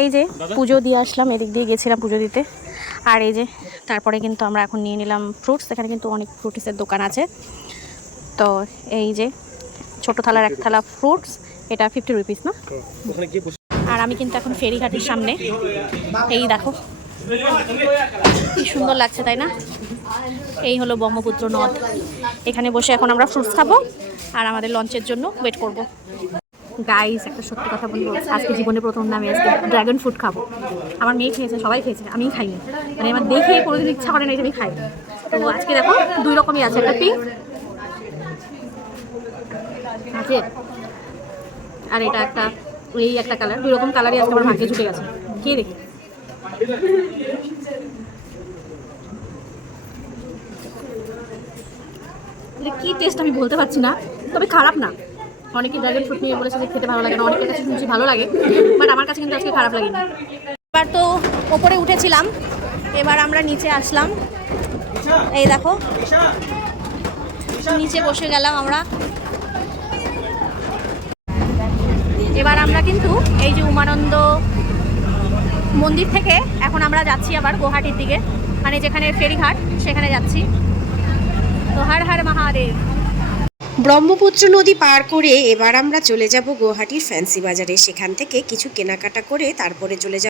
এই যে পুজো দিয়ে আসলাম, এদিক দিয়ে গেছিলাম পুজো দিতে। আর এই যে তারপরে কিন্তু আমরা এখন নিয়ে নিলাম ফ্রুটস। এখানে কিন্তু অনেক ফ্রুটসের দোকান আছে। তো এই যে ছোটো থালার এক থালা ফ্রুটস, এটা 50 রুপিস না। আর আমি কিন্তু এখন ফেরিঘাটের সামনে। এই দেখো কি সুন্দর লাগছে, তাই না? এই হলো ব্রহ্মপুত্র নদ। এখানে বসে এখন আমরা ফ্রুটস খাবো আর আমাদের লঞ্চের জন্য ওয়েট করব। গাইস, একটা সত্যি কথা বলবো, আজকে জীবনে প্রথম আমি আজকে ড্রাগন ফ্রুট খাবো। আমার মেয়ে খেয়েছে, সবাই খেয়েছে, আমি খাইনি। মানে আমার দেখে কোনোদিন ইচ্ছা করে না যে আমি খাই। তো আজকে দেখো দুই রকমই আছে, একটা পিঙ্ক আছে আর এটা একটা এই একটা কালার। দুই রকম কালারই আজকে আমার ভাগ্যে জুটে গেছে। কে দেখি কি টেস্ট আমি বলতে পারছি না, তবে খারাপ না। অনেকে ড্রাগন ফ্রুট নিয়ে বলেছে যে খেতে ভালো লাগে না, অনেকের কাছে শুনছি ভালো লাগে, বাট আমার কাছে কিন্তু আজকে খারাপ লাগেনি। এবার তো ওপরে উঠেছিলাম, এবার আমরা নিচে আসলাম। এই দেখো নিচে বসে গেলাম আমরা। এবার আমরা কিন্তু এই যে উমানন্দ মন্দির থেকে এখন আমরা যাচ্ছি আবার গুয়াহাটির দিকে, মানে যেখানে ফেরিঘাট সেখানে যাচ্ছি। তো হর হর মহাদেব। ব্রহ্মপুত্র নদী পার করে এবার আমরা চলে যাব গুয়াহাটির ফ্যান্সি বাজারে। সেখান থেকে কিছু কেনাকাটা করে তারপরে চলে যাব